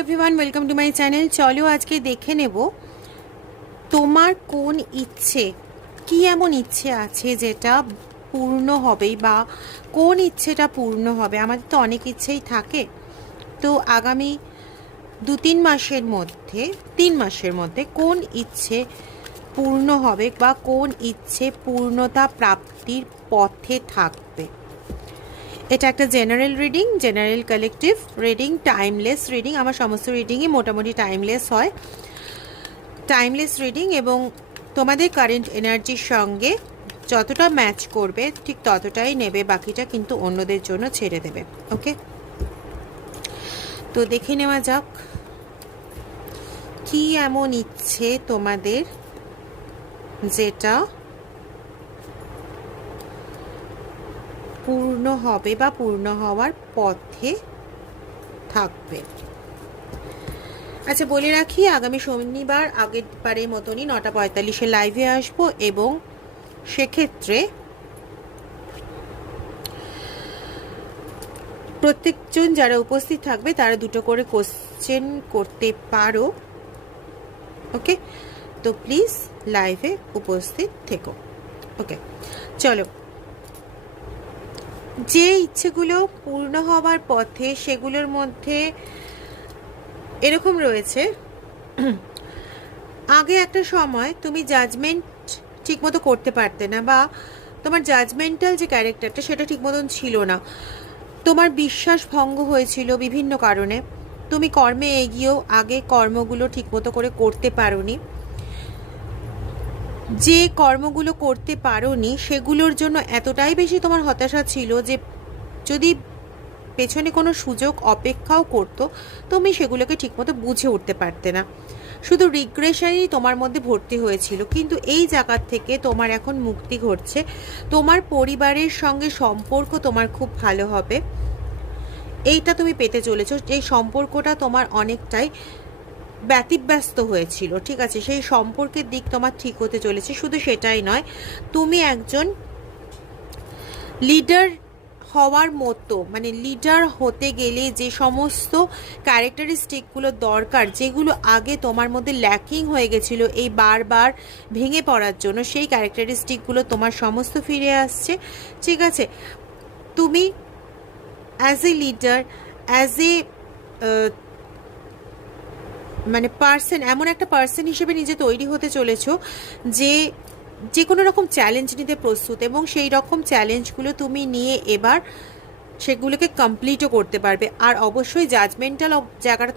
Everyone, welcome to my channel. চলো আজকে দেখে নেব তোমার কোন ইচ্ছে, কি এমন ইচ্ছে আছে যেটা পূর্ণ হবে, বা কোন ইচ্ছেটা পূর্ণ হবে। আমাদের তো অনেক ইচ্ছেই থাকে। তো আগামী 2-3 মাসের মধ্যে 3 মাসের মধ্যে কোন ইচ্ছে পূর্ণ হবে বা কোন ইচ্ছে পূর্ণতা প্রাপ্তির পথে থাকবে। এটা একটা general reading, general collective reading, timeless reading. আমার সমস্ত রিডিংই মোটামুটি টাইমলেস হয়, টাইমলেস রিডিং, এবং তোমাদের কারেন্ট এনার্জির সঙ্গে যতটা ম্যাচ করবে ঠিক ততটাই নেবে, বাকিটা কিন্তু অন্যদের জন্য ছেড়ে দেবে। ওকে, তো দেখে নেওয়া যাক কি এমন ইচ্ছে তোমাদের যেটা পূর্ণ হবে বা পূর্ণ হওয়ার পথে থাকবে। আচ্ছা, বলে রাখি আগামী শনিবার আগের বারের মতনই 9:45-এ লাইভে আসবো, এবং সেক্ষেত্রে প্রত্যেকজন যারা উপস্থিত থাকবে তারা 2টো করে কোশ্চেন করতে পারো। ওকে, তো প্লিজ লাইভে উপস্থিত থেকো। ওকে, চলো। যে ইচ্ছেগুলো পূর্ণ হওয়ার পথে সেগুলোর মধ্যে এরকম রয়েছে, আগে একটা সময় তুমি জাজমেন্ট ঠিকমতো করতে পারতে না, বা তোমার জাজমেন্টাল যে ক্যারেক্টারটা সেটা ঠিক মতন ছিল না। তোমার বিশ্বাস ভঙ্গ হয়েছিল বিভিন্ন কারণে। তুমি কর্মে এগিয়েও আগে কর্মগুলো ঠিকমতো করে করতে পারোনি। যে কর্মগুলো করতে পারোনি সেগুলোর জন্য এতটাই বেশি তোমার হতাশা ছিল যে যদি পেছনে কোনো সুযোগ অপেক্ষাও করতো তুমি সেগুলোকে ঠিকমতো বুঝে উঠতে পারতে না। শুধু রিগ্রেশনই তোমার মধ্যে ভর্তি হয়েছিল। কিন্তু এই জায়গার থেকে তোমার এখন মুক্তি ঘটছে। তোমার পরিবারের সঙ্গে সম্পর্ক তোমার খুব ভালো হবে, এইটা তুমি পেতে চলেছো। এই সম্পর্কটা তোমার অনেকটাই ব্যতিব্যস্ত হয়েছিল, ঠিক আছে? সেই সম্পর্কের দিক তোমার ঠিক হতে চলেছে। শুধু সেটাই নয়, তুমি একজন লিডার হওয়ার মতো, মানে লিডার হতে গেলে যে সমস্ত ক্যারেক্টারিস্টিকগুলো দরকার, যেগুলো আগে তোমার মধ্যে ল্যাকিং হয়ে গেছিলো এই বারবার ভেঙে পড়ার জন্য, সেই ক্যারেক্টারিস্টিকগুলো তোমার সমস্ত ফিরে আসছে, ঠিক আছে? তুমি as a leader, as a মানে পার্সন, এমন একটা পার্সন হিসেবে নিজে তৈরি হতে চলেছো যে যে কোনো রকম চ্যালেঞ্জ নিতে প্রস্তুত, এবং সেই রকম চ্যালেঞ্জগুলো তুমি নিয়ে এবার সেগুলোকে কমপ্লিটও করতে পারবে। আর অবশ্যই জাজমেন্টাল জায়গাটা